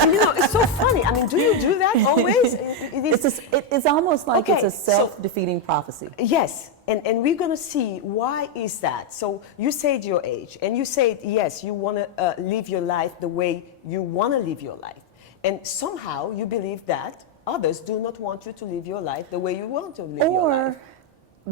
It's so funny. I mean, do you do that always? It's almost like Okay, it's a self-defeating prophecy. Yes, and we're going to see why is that. So you said your age, and you said, yes, you want to live your life the way you want to live your life. And somehow you believe that others do not want you to live your life the way you want to live your life. Or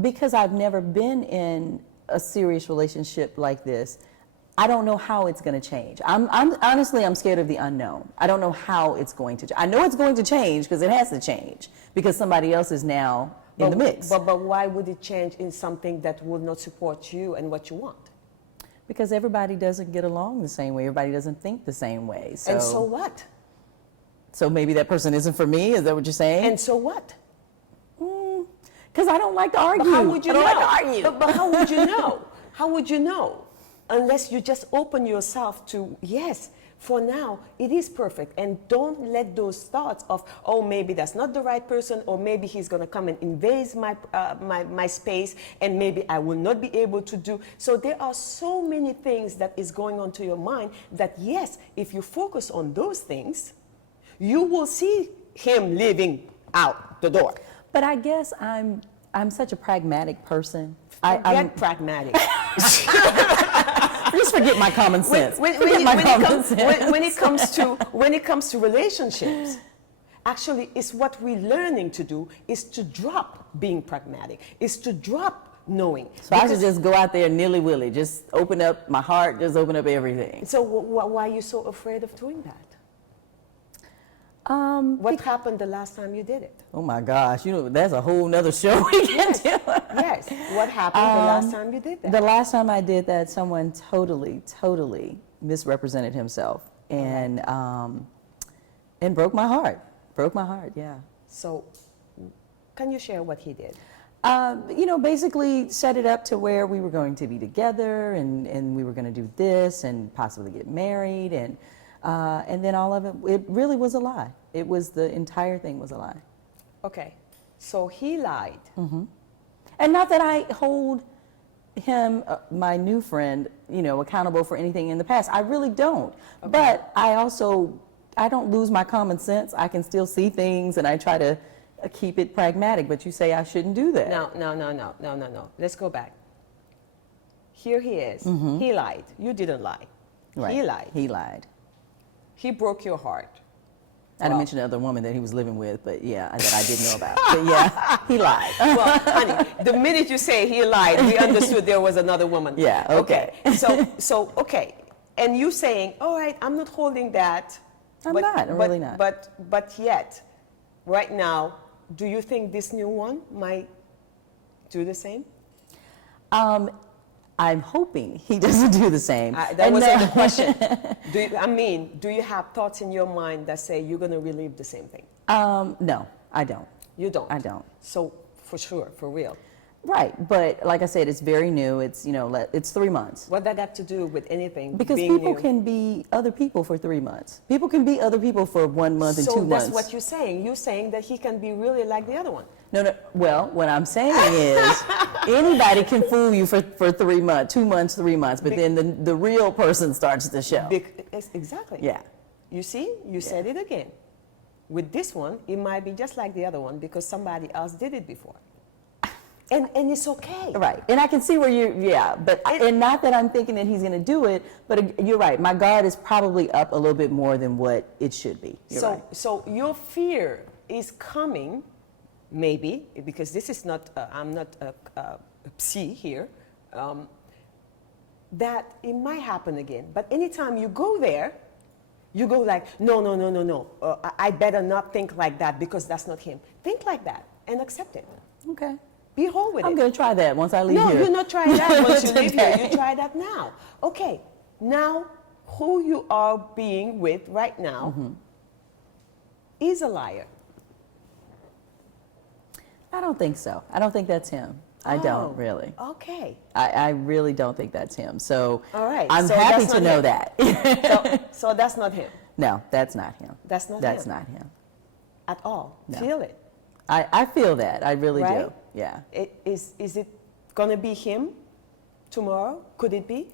because I've never been in a serious relationship like this, I don't know how it's going to change. Honestly, I'm scared of the unknown. I don't know how it's going to change. I know it's going to change because it has to change because somebody else is now in the mix. But why would it change in something that would not support you and what you want? Because everybody doesn't get along the same way. Everybody doesn't think the same way. And so what? So maybe that person isn't for me? Is that what you're saying? And so what? Because I don't like to argue. But how would you know? I don't like to argue. But how would you know? How would you know? Unless you just open yourself to, yes, for now, it is perfect. And don't let those thoughts of, oh, maybe that's not the right person, or maybe he's going to come and invade my space, and maybe I will not be able to do. So there are so many things that is going on to your mind that, yes, if you focus on those things, you will see him living out the door. But I guess I'm such a pragmatic person. I'm pragmatic. Just forget my common sense. When it comes to relationships, actually, it's what we're learning to do is to drop being pragmatic, is to drop knowing. So I should just go out there nilly-willy, just open up my heart, just open up everything. So why are you so afraid of doing that? What happened the last time you did it? Oh my gosh, that's a whole nother show we can do. Yes, what happened the last time you did that? The last time I did that, someone totally misrepresented himself and broke my heart. Broke my heart, yeah. So, can you share what he did? Basically set it up to where we were going to be together and we were going to do this and possibly get married and then all of it really was a lie. It was the entire thing was a lie. Okay, so he lied. Mm-hmm. And not that I hold him, my new friend, accountable for anything in the past. I really don't. Okay. But I don't lose my common sense. I can still see things and I try to keep it pragmatic. But you say I shouldn't do that. No. Let's go back. Here he is. Mm-hmm. He lied. You didn't lie. Right. He lied. He lied. He broke your heart. I didn't mention the other woman that he was living with, but yeah, that I didn't know about. But yeah, he lied. Well, honey, the minute you say he lied, we understood there was another woman. Yeah, okay. So okay. And you saying, all right, I'm not holding that. I'm really not. But yet, right now, do you think this new one might do the same? I'm hoping he doesn't do the same. That wasn't the question. Do you have thoughts in your mind that say you're going to relive the same thing? No, I don't. You don't? I don't. So, for sure, for real? Right, but like I said, it's very new. It's, it's 3 months. What that got to do with anything because being people new? can be other people for 3 months. People can be other people for 1 month and 2 months. So that's what you're saying. You're saying that he can be really like the other one. No. Well, what I'm saying is anybody can fool you for 3 months, 2 months, 3 months, but then the real person starts to show. Exactly. Yeah. You see, you said it again. With this one, it might be just like the other one because somebody else did it before. And it's okay. Right. And I can see where and not that I'm thinking that he's going to do it, but you're right. My guard is probably up a little bit more than what it should be. So your fear is coming, maybe, because this is not, I'm not a psy here, that it might happen again. But anytime you go there, you go like, no. I better not think like that because that's not him. Think like that and accept it. Okay. Be whole with it. I'm going to try that once I leave here. No, you're not trying that once you leave here. You try that now. Okay. Now, who you are being with right now is a liar. I don't think so. I don't think that's him. I don't really. Okay. I really don't think that's him. So all right. I'm happy to know that. so that's not him. No, that's not him. That's not him. At all. No. Feel it. I feel that. I really do. Yeah. Is it going to be him tomorrow? Could it be?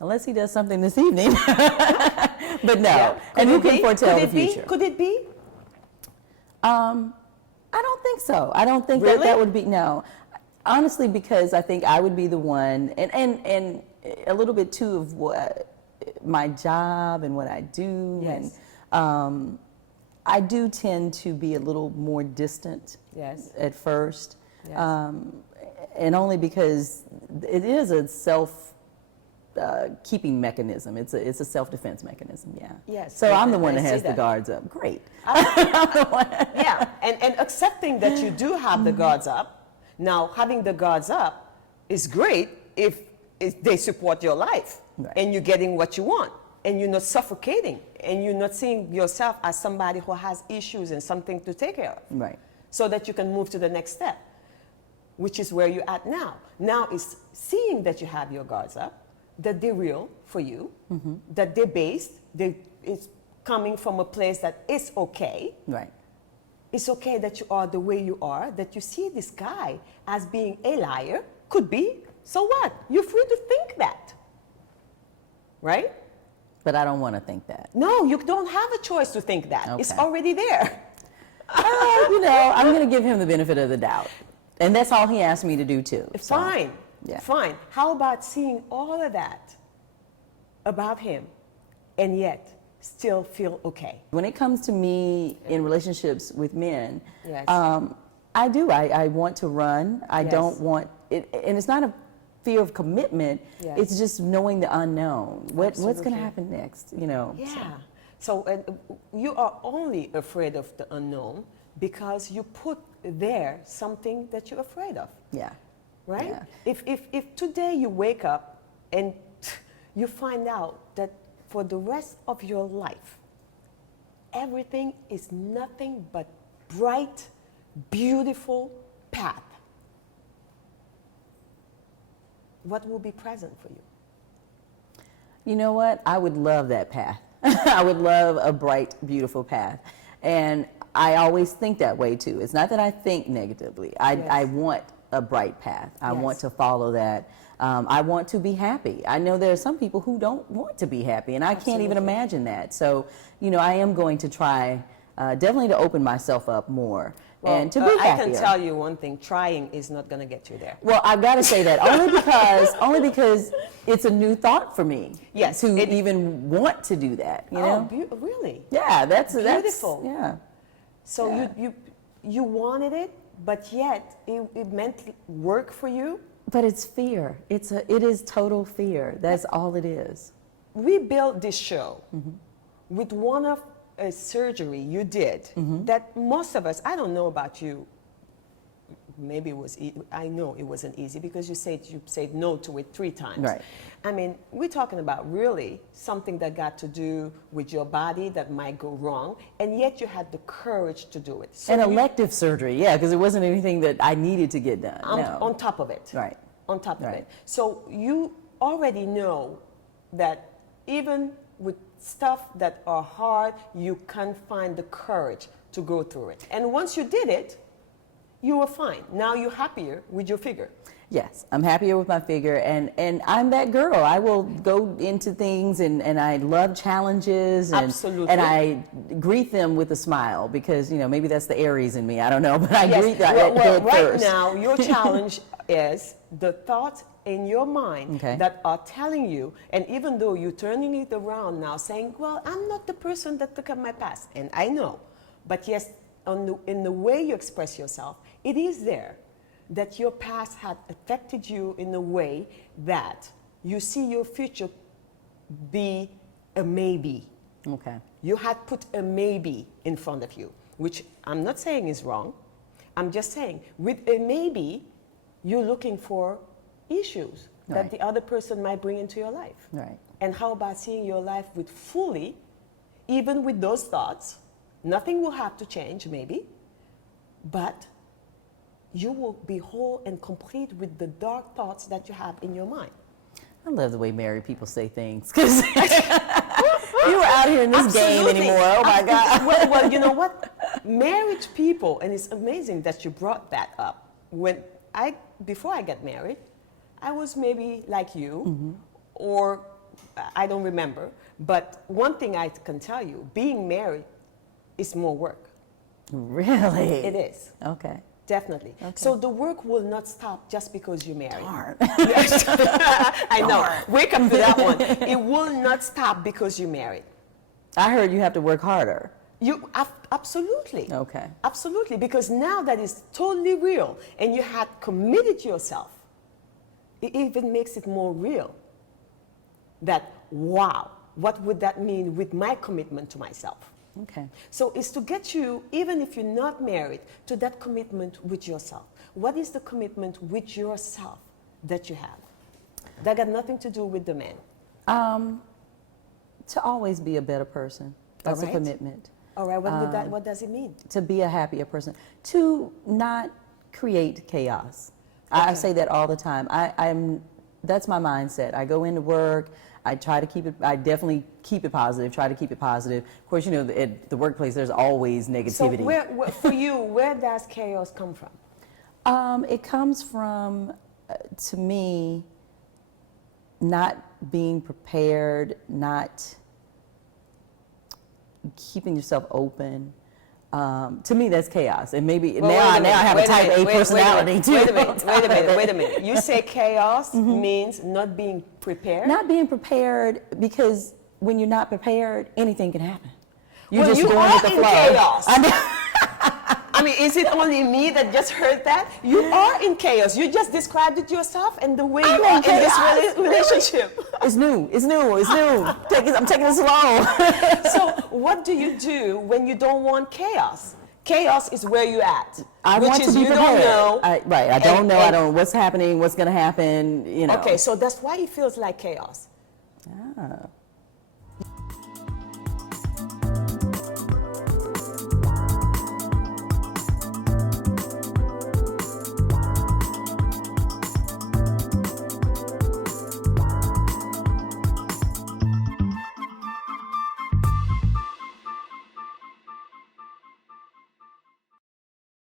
Unless he does something this evening. But no. Yeah. And who Could it can be? foretell Could the it be? future? Could it be? I don't think so. I don't think that Really? that would be, no. Honestly, because I think I would be the one, and a little bit too of what my job and what I do. Yes. And I do tend to be a little more distant Yes. at first. Yes. And only because it is a keeping mechanism. It's a self-defense mechanism, yeah. Yes, So I'm the and one I that see has the that. guards up. Great. Yeah, and accepting that you do have the guards up. Now, having the guards up is great if they support your life, Right. and you're getting what you want, and you're not suffocating, and you're not seeing yourself as somebody who has issues and something to take care of. Right. So that you can move to the next step, which is where you're at now. Now is seeing that you have your guards up, that they're real for you, that they're based, it's coming from a place that is okay. Right. It's okay that you are the way you are, that you see this guy as being a liar, could be, so what? You're free to think that, right? But I don't want to think that. No, you don't have a choice to think that. It's Okay. already there. I'm going to give him the benefit of the doubt. And that's all he asked me to do, too. So, Fine, yeah. fine. How about seeing all of that about him and yet still feel okay? When it comes to me in relationships with men, Yes. I do. I want to run. I Yes. don't want it. And it's not a fear of commitment. Yes. It's just knowing the unknown. What's going Absolutely. to happen next, you know? Yeah. So you are only afraid of the unknown because you put there something that you're afraid of, Yeah. right? Yeah. If today you wake up and you find out that for the rest of your life, everything is nothing but bright, beautiful path, what will be present for you? You know what? I would love that path. I would love a bright, beautiful path. And I always think that way too. It's not that I think negatively. I want a bright path. I Yes. want to follow that. I want to be happy. I know there are some people who don't want to be happy, and I can't even Absolutely. imagine that. So, you know, I am going to try definitely to open myself up more and to be I happier. can tell you one thing, trying is not going to get you there. Well, I've got to say that only because it's a new thought for me. Yes, To it- even want to do that, you know? Really? Yeah, that's Beautiful. yeah. So Yeah. you wanted it, but yet it meant work for you. But it's fear. It is total fear. That's all it is. We built this show with one of a surgery you did that most of us, I don't know about you, maybe it was, I know it wasn't easy because you said no to it 3 times. Right. I mean, we're talking about really something that got to do with your body that might go wrong, and yet you had the courage to do it. So An you- elective surgery, yeah, because it wasn't anything that I needed to get done. No. on top of it. Right. On top of Right. it. So you already know that even with stuff that are hard, you can find the courage to go through it. And once you did it, you were fine. Now you're happier with your figure. Yes, I'm happier with my figure, and I'm that girl. I will go into things, and I love challenges, and Absolutely. and I greet them with a smile because, you know, maybe that's the Aries in me. I don't know, but I Yes. greet that Well, head right first. now, your challenge is the thoughts in your mind Okay. that are telling you, and even though you're turning it around now, saying, well, I'm not the person that took up my past, and I know, but yes, in the way you express yourself, it is there that your past had affected you in a way that you see your future be a maybe. Okay. You had put a maybe in front of you, which I'm not saying is wrong. I'm just saying, with a maybe, you're looking for issues that Right. the other person might bring into your life. Right. And how about seeing your life with fully, even with those thoughts, nothing will have to change maybe, but you will be whole and complete with the dark thoughts that you have in your mind. I love the way married people say things because you were out here in this game Absolutely. anymore. Oh my God. Well, you know what? Married people, and it's amazing that you brought that up. Before I got married, I was maybe like you, or I don't remember, But one thing I can tell you, being married is more work. Really? It is. Okay. Definitely. Okay. So the work will not stop just because you're married. Darn. Yes. I know. Darn. Wake up to that one. It will not stop because you're married. I heard you have to work harder. You absolutely. Okay. Absolutely, because now that is totally real, and you had committed yourself. It even makes it more real. That wow, what would that mean with my commitment to myself? Okay. So it's to get you, even if you're not married, to that commitment with yourself. What is the commitment with yourself that you have? That got nothing to do with the man. To always be a better person. That's All right. a commitment. All right, what does it mean? To be a happier person. To not create chaos. I Okay. say that all the time. That's my mindset. I go into work. I try to keep it. I definitely keep it positive. Try to keep it positive. Of course, you know, at the workplace, there's always So negativity. for you, where does chaos come from? It comes from, to me, not being prepared, not keeping yourself open. To me, that's chaos. And maybe Well, now I have a type A personality too. Wait a minute. You say chaos means not being prepared? Not being prepared, because when you're not prepared, anything can happen. You're Well, just you going are with the in flow. chaos. I know. I mean, is it only me that just heard that? You are in chaos. You just described it yourself and the way I'm you are in in this chaos. relationship. It's new. I'm taking it slow. So what do you do when you don't want chaos? Chaos is where you're at. I which want is to be you prepared. don't know. I don't know. I don't know what's happening, what's going to happen, you know. Okay, so that's why it feels like chaos. Ah.